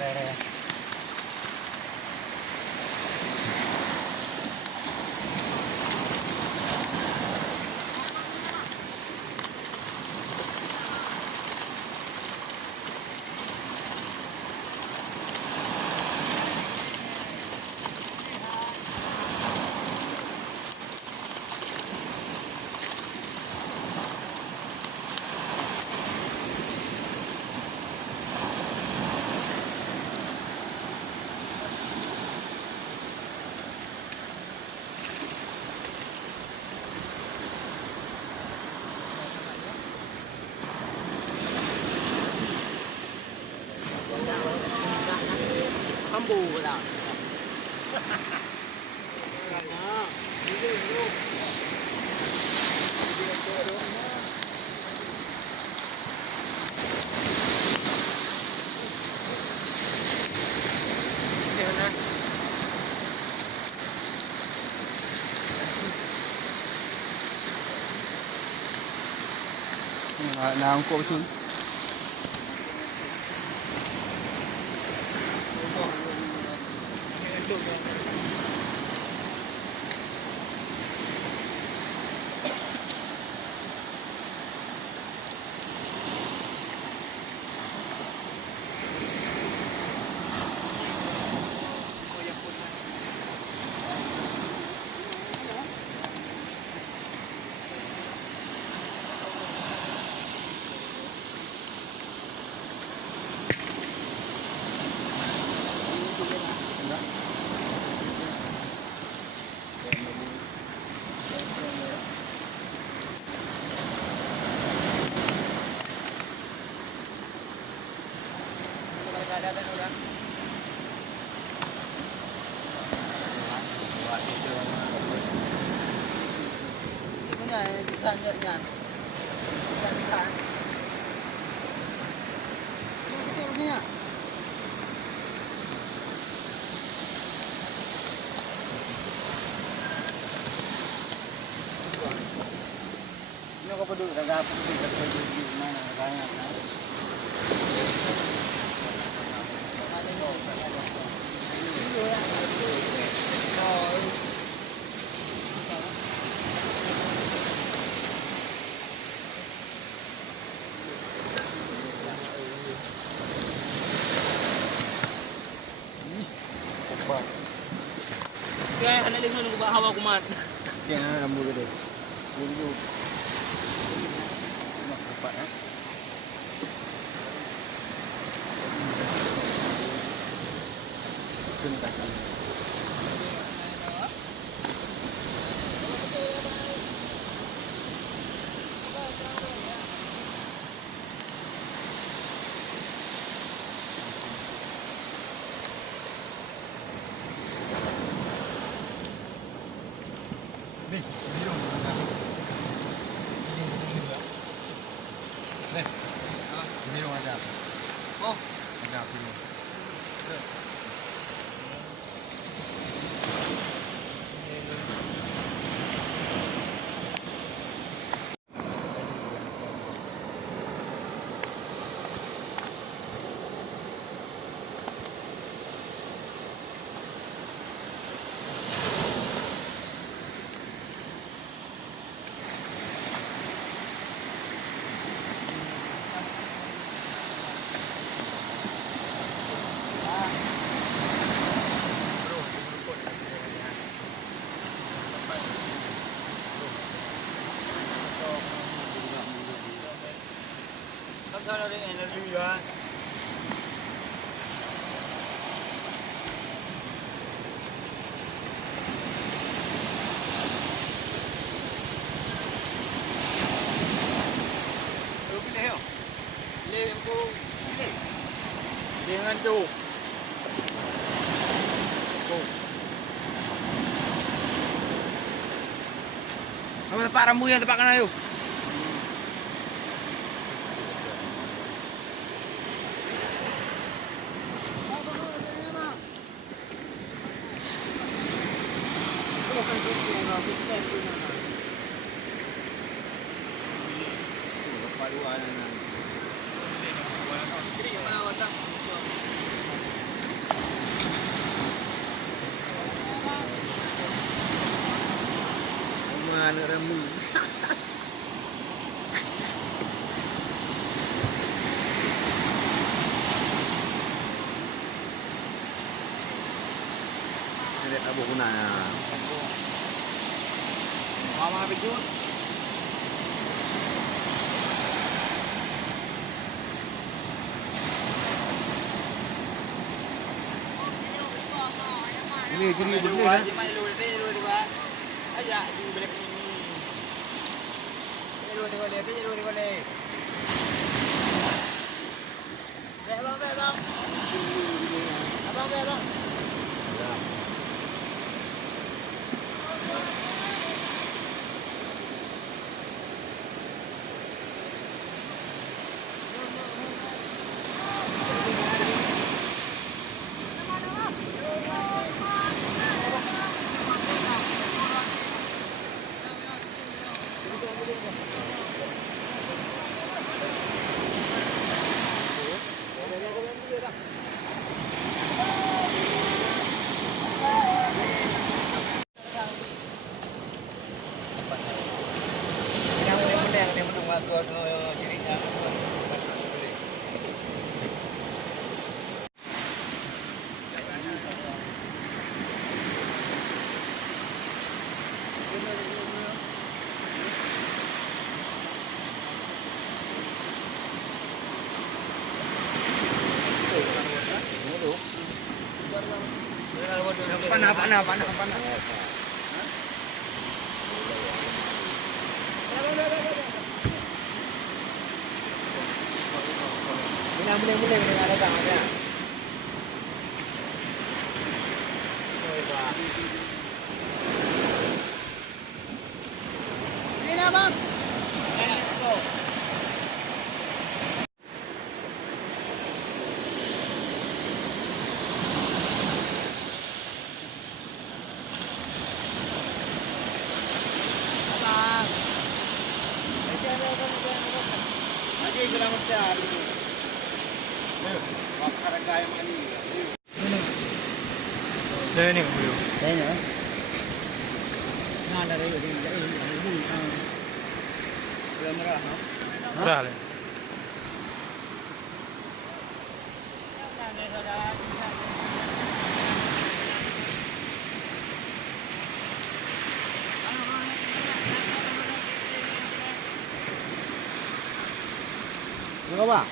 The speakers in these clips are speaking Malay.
ได้เลยข้ามบูก็ได้น้ำกบทิ้งHãy subscribe cho kênh Ghiền Mì Gõ để không bỏ lỡ những video hấp dẫn แกหันได้เรื่องนึงว่าฮาวากุมารแกทำมือกันเลยดูดูมาปัดนะขึ้นกันKalau ada energi ya. Pilih yo. Pilih yang ku pilih. Dengan tu. Kamu tempat rambu yang tempat kanan yuk. Paduan anak remu. Ini tak berguna. Mama bijut. Ini jadi boleh kan? Ayah di balik ini. Ini boleh. Bang. Abang. Yang menunggu aku dirinya. Panah. Boleh ada tangannya. Ini lah bang. Lagi kurang besar. Makanan gaya mani. Đây này cũng Đây nữa. Nah, dari ini. Belum merah, no? Udah lah. Enggak, Pak?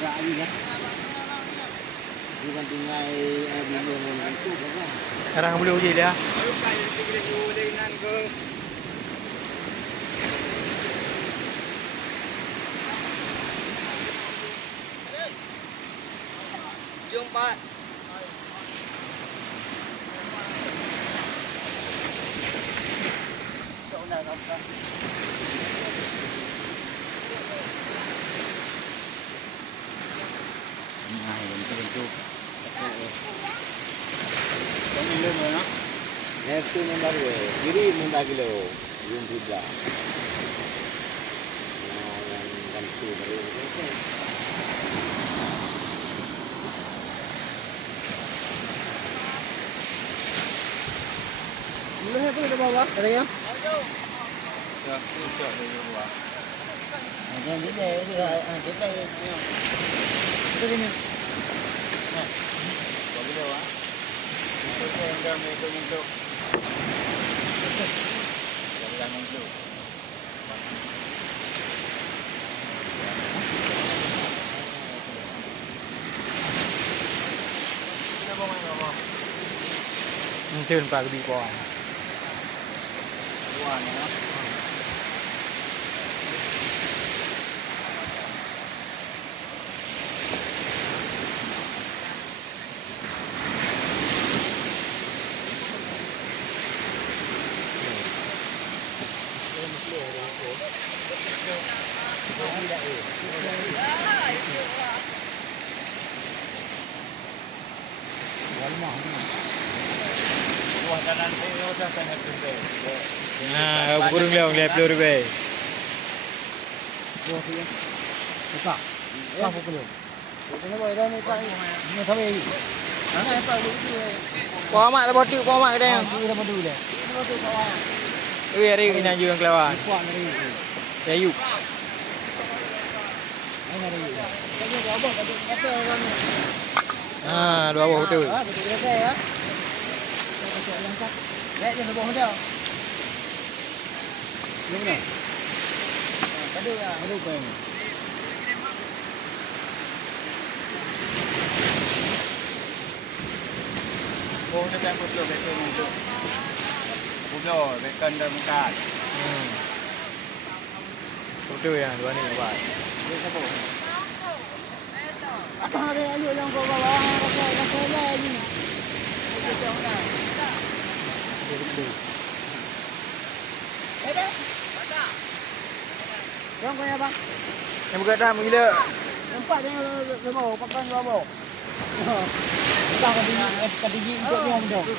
Lagi kan? Bukan tinggal bini yang itu kan? Sekarang boleh uji dia. Jumpa. Này mình cho Có mình lên rồi đó. Next member Giri Munda kilo yung pizza. Yang ganti dari itu. Boleh apa kita bawa? Ada ya? Ya, itu ada di luar. Yang di sini kita itu ini. Nah, bagi dia wah. Itu yang itu. Jangan itu. Kita bawa mana bawa? Mungkin Pak lebih kuat. Buan ya. Nah, kurang leong lep lur be. Buka. Apa pukul? Ini boleh dah ni pak. Ini kami. Ini apa dulu? Kau amat tak botik, kau amat kedai. Ini dah dulu dah. Ini tu kawan. Hari kena jual kelawar. Puan ni. Ya yuk. Ini ada. Ini ada apa? Kata orang ni. Dua buah betul. Betul kata ya. Lihat je sebuah macam. Ni mana? Padu lah. Padu pun. Oh, dia kan betul bacon itu. Betul, bacon dah bukan. Betul yang dua ni buat. Dia siapa? Apa hari ayuk yang kau bawa kata lah ni. Betul dah. Betul. Ada? Ada. Yang kau ya bang? Yang buka dah gila. Nampak dia lemau pakai lemau. Tak kata gigi untuk ni orang tu.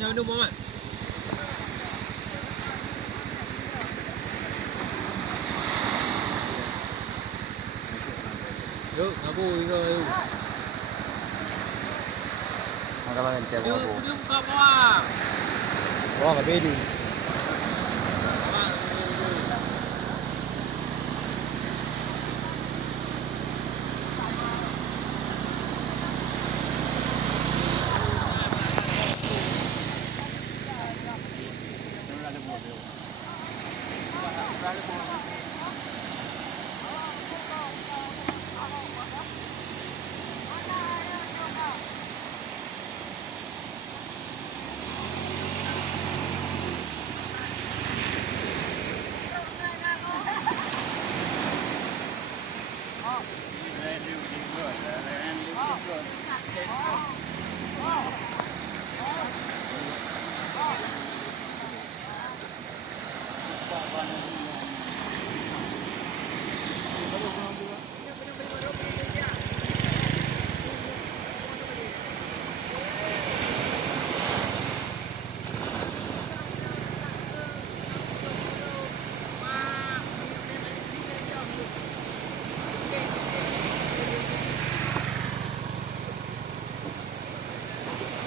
Jangan dulu Muhammad. Yuk, ngapu yuk. Kalau yang tiap Yuk, dia buka bawah. Bawah enggak bedu. Dia good.